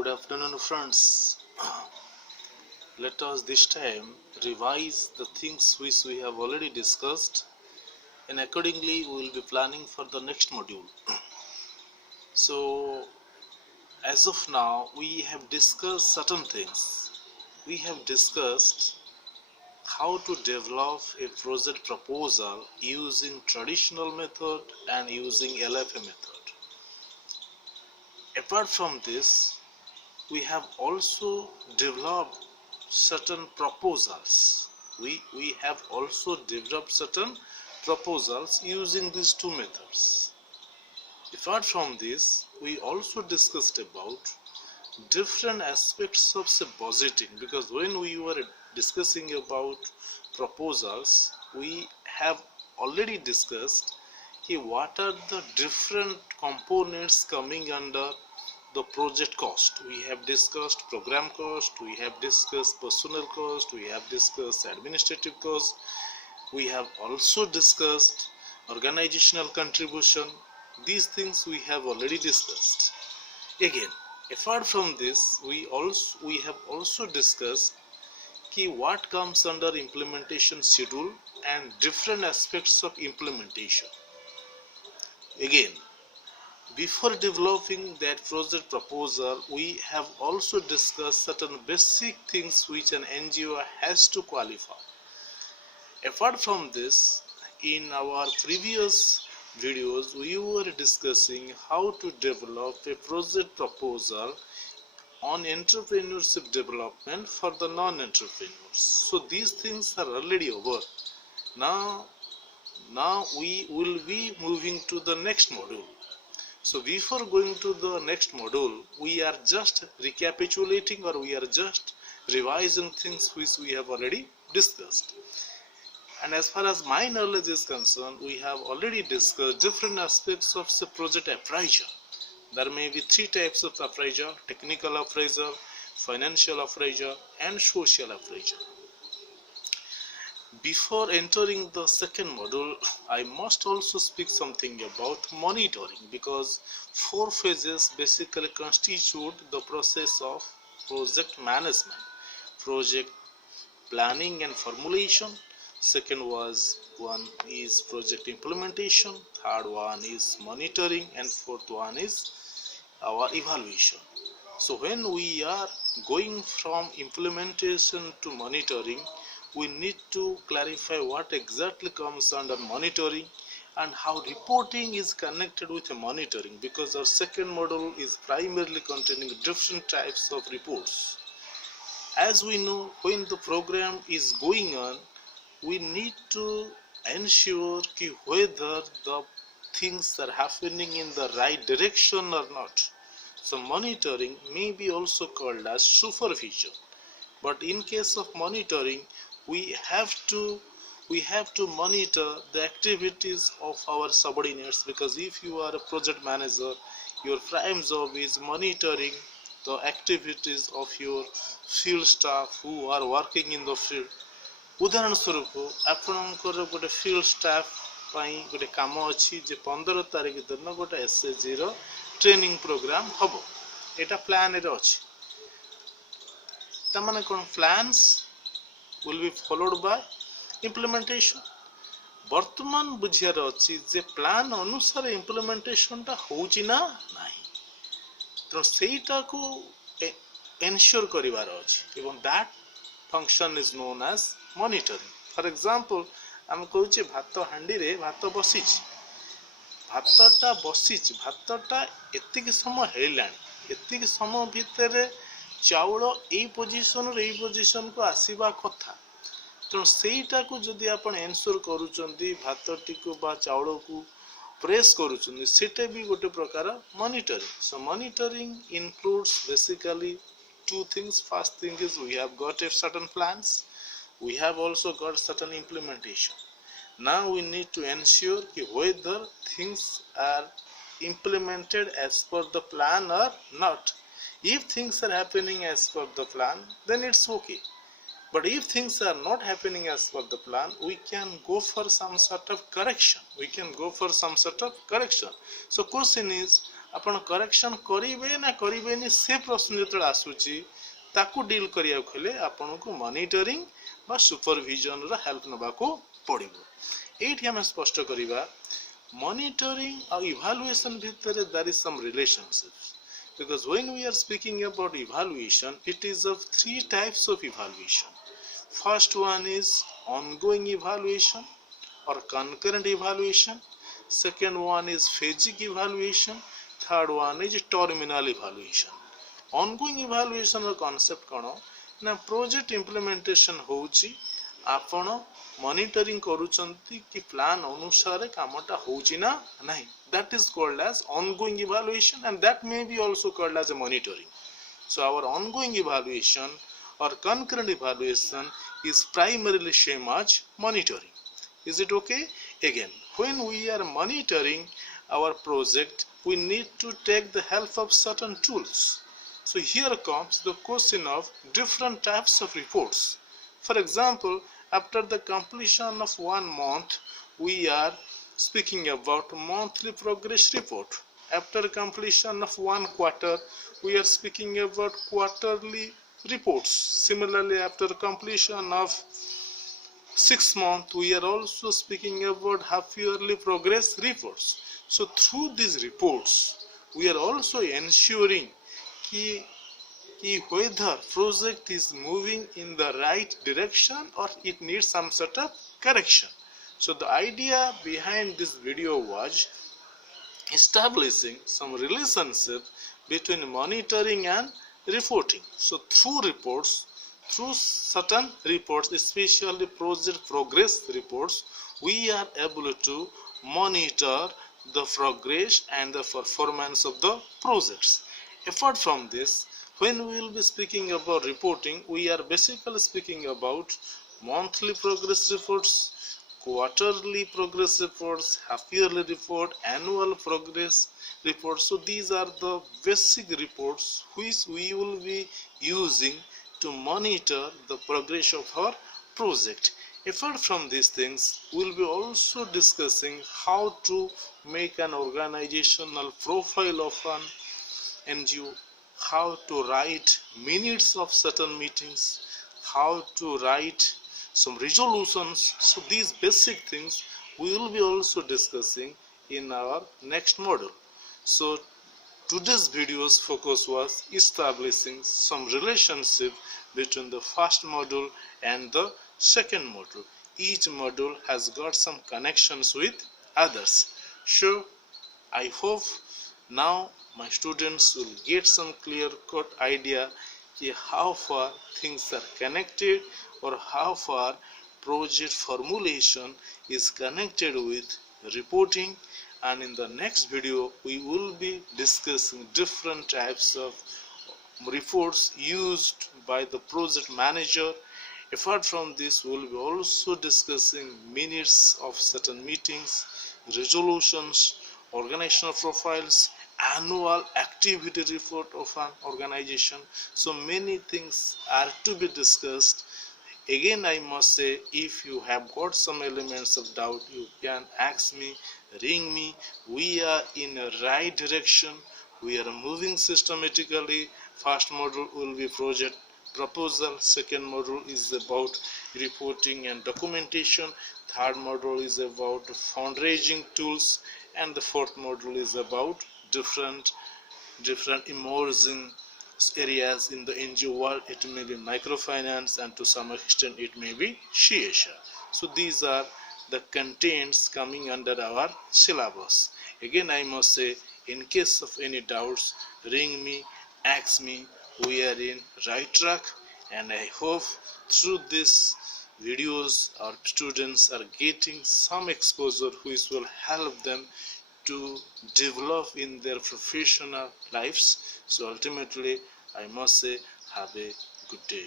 Good afternoon, friends. Let us this time revise the things which we have already discussed, and accordingly we will be planning for the next module. So, as of now, we have discussed certain things. We have discussed how to develop a project proposal using traditional method and using LFA method. Apart from this, we have also developed certain proposals. We have also developed certain proposals using these two methods. Apart from this, we also discussed about different aspects of say budgeting, because when we were discussing about proposals, we have already discussed what are the different components coming under the project cost. We have discussed program cost, we have discussed personnel cost, we have discussed administrative cost, we have also discussed organizational contribution. These things we have already discussed. Again, apart from this, we have also discussed what comes under implementation schedule and different aspects of implementation. Again, before developing that project proposal, we have also discussed certain basic things which an NGO has to qualify. Apart from this, in our previous videos, we were discussing how to develop a project proposal on entrepreneurship development for the non-entrepreneurs. So these things are already over. Now we will be moving to the next module. So before going to the next module, we are just recapitulating, or we are just revising things which we have already discussed. And as far as my knowledge is concerned, we have already discussed different aspects of the project appraisal. There may be three types of appraisal: technical appraisal, financial appraisal, and social appraisal. Before entering the second module, I must also speak something about monitoring, because 4 phases basically constitute the process of project management: project planning and formulation, second one is project implementation, third one is monitoring, and fourth one is our evaluation. So when we are going from implementation to monitoring, we need to clarify what exactly comes under monitoring and how reporting is connected with the monitoring, because our second module is primarily containing different types of reports. As we know, when the program is going on, we need to ensure whether the things are happening in the right direction or not. So monitoring may be also called as supervision. But in case of monitoring, we have to monitor the activities of our subordinates, because if you are a project manager, your prime job is monitoring the activities of your field staff who are working in the field. उदाहरण स्वरूप आपनकर गोटे field staff पाई गोटे काम अछि जे 15 तारिख दिन गोटे एसएसजी रो ट्रेनिंग प्रोग्राम हबो, एटा प्लान रे अछि। त माने कोन plans will be followed by implementation. वर्तमान बुझियार अछि जे प्लान अनुसार इम्प्लीमेंटेशन टा होउची ना नाही, तो सेटा को एन्श्योर करिवार अछि, एवं that function is known as monitoring. For example, हम कहूचे भात हांडी रे भात बसिछि, भातटा बसिछि, भातटा एतिक समय हेलानी, एतिक समय भितरे चाउल एई पोजीशन रे एई पोजीशन को आसीबा कथा, तो सेटा को जदि आपण एन्श्योर करूचंदी, भातटी को बा चाउल को प्रेस करूचंदी, सेटा भी गोटे प्रकार monitoring. So monitoring includes basically two things. First thing is we have got a certain plans, we have also got certain implementation. Now we need to ensure whether things are implemented as per the plan or not. If things are happening as per the plan, then it's okay. But if things are not happening as per the plan, we can go for some sort of correction. So question is, आपण correction करिवे ना करिवेनी से प्रश्न जेतले आसुची ताकू deal करिया खले आपण को मॉनिटरिंग बा सुपरविजन रा हेल्प नबा को पड़िबो। एठी हम स्पष्ट करिवा monitoring or evaluation भितर there is some relationships, because when we are speaking about evaluation, it is of three types of evaluation. First one is ongoing evaluation or concurrent evaluation. Second one is phasic evaluation. Third one is terminal evaluation. Ongoing evaluation or concept कौन ना project implementation होउची आपण monitoring करूचंती कि plan अनुसार कामटा होउची ना नहीं, that is called as ongoing evaluation, and that may be also called as a monitoring. So our ongoing evaluation or concurrent evaluation is primarily same as monitoring. Is it okay? Again, when we are monitoring our project, we need to take the help of certain tools. So here comes the question of different types of reports. For example, after the completion of 1 month, we are speaking about monthly progress report. After completion of 1 quarter, we are speaking about quarterly reports. Similarly, after completion of 6 months, we are also speaking about half-yearly progress reports. So through these reports, we are also ensuring whether project is moving in the right direction or it needs some sort of correction. So the idea behind this video was establishing some relationship between monitoring and reporting. So through certain reports, especially project progress reports, we are able to monitor the progress and the performance of the projects. Apart from this, when we will be speaking about reporting, we are basically speaking about monthly progress reports, quarterly progress reports, half-yearly report, annual progress reports. So these are the basic reports which we will be using to monitor the progress of our project. Apart from these things, we will be also discussing how to make an organizational profile of an NGO, how to write minutes of certain meetings, how to write some resolutions. So these basic things we will be also discussing in our next module. So today's video's focus was establishing some relationship between the first module and the second module. Each module has got some connections with others. So I hope now my students will get some clear-cut idea how far things are connected or how far project formulation is connected with reporting. And in the next video we will be discussing different types of reports used by the project manager. Apart from this, we will be also discussing minutes of certain meetings, resolutions, organizational profiles, annual activity report of an organization. So many things are to be discussed. Again, I must say, if you have got some elements of doubt, you can ask me, ring me. We are in a right direction. We are moving systematically. First module will be project proposal. Second module is about reporting and documentation. Third module is about fundraising tools. And the fourth module is about different emerging areas in the NGO world. It may be microfinance, and to some extent it may be CSR. So these are the contents coming under our syllabus. Again, I must say, in case of any doubts, ring me, ask me. We are in right track, and I hope through this videos our students are getting some exposure which will help them to develop in their professional lives. So ultimately, I must say, have a good day.